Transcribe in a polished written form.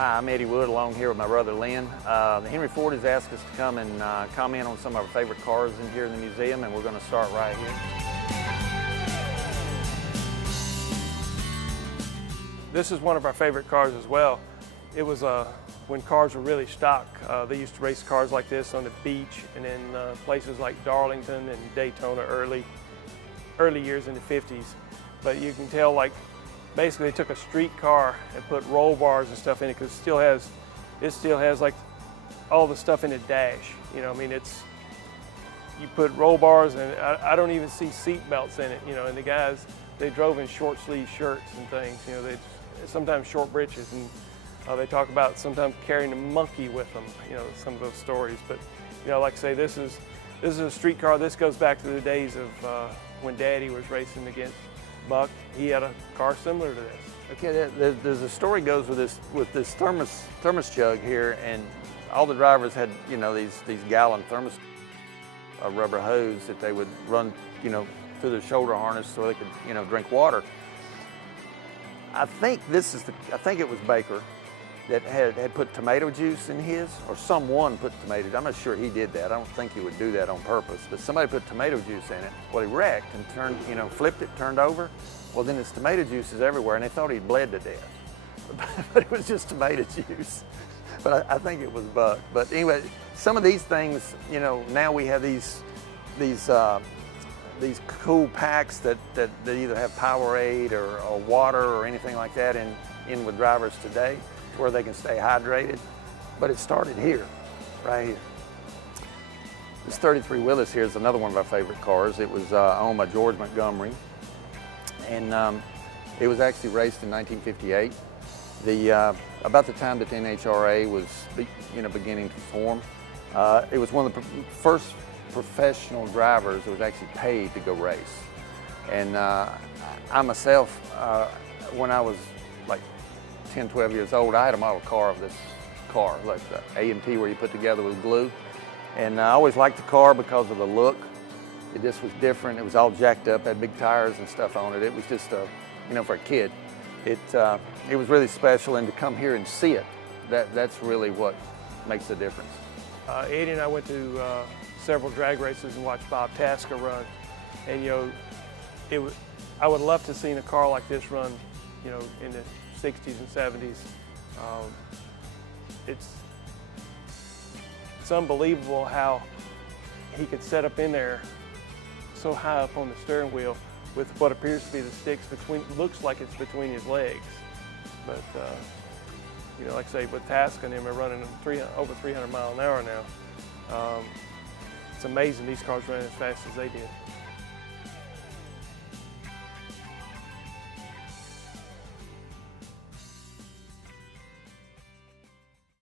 Hi, I'm Eddie Wood, along here with my brother Lynn. Henry Ford has asked us to come and comment on some of our favorite cars in here in the museum, and we're going to start right here. This is one of our favorite cars as well. It was when cars were really stock. They used to race cars like this on the beach and in places like Darlington and Daytona early years in the 50s. But you can tell, like, basically they took a street car and put roll bars and stuff in it, because it still has like all the stuff in the dash. You know, I mean, you put roll bars, and I don't even see seat belts in it. You know, and the guys, they drove in short sleeve shirts and things. You know, they sometimes short breeches, and they talk about sometimes carrying a monkey with them. You know, some of those stories. But you know, like I say, this is a street car. This goes back to the days of when Daddy was racing against Buck. He had a car similar to this. Okay, there's a story goes with this thermos jug here, and all the drivers had, you know, these gallon thermos, a rubber hose that they would run, you know, through their shoulder harness so they could, you know, drink water. I think it was Baker that had put tomato juice in his, or someone put tomato. I'm not sure he did that. I don't think he would do that on purpose, but somebody put tomato juice in it. Well, he wrecked and turned, you know, flipped it, turned over. Well, then his tomato juice is everywhere, and they thought he'd bled to death. But it was just tomato juice. But I think it was Buck. But anyway, some of these things, you know, now we have these cool packs that either have Powerade or water or anything like that in with drivers today, where they can stay hydrated. But it started here, right here. This 33 Willis here is another one of our favorite cars. It was owned by George Montgomery, and it was actually raced in 1958. About the time that the NHRA was, you know, beginning to form. It was one of the first professional drivers that was actually paid to go race. And I myself, when I was like 10, 12 years old, I had a model car of this car, like the AMT, where you put together with glue. And I always liked the car because of the look. It just was different. It was all jacked up, had big tires and stuff on it. It was just, you know, for a kid. It was really special, and to come here and see it, that's really what makes the difference. Eddie and I went to several drag races and watched Bob Tasker run, and you know, I would love to have seen a car like this run, you know, in the 60s and 70s. It's unbelievable how he could set up in there so high up on the steering wheel with what appears to be the sticks looks like it's between his legs. But you know, like I say, with Tasker and him are running over 300 miles an hour now. It's amazing these cars ran as fast as they did.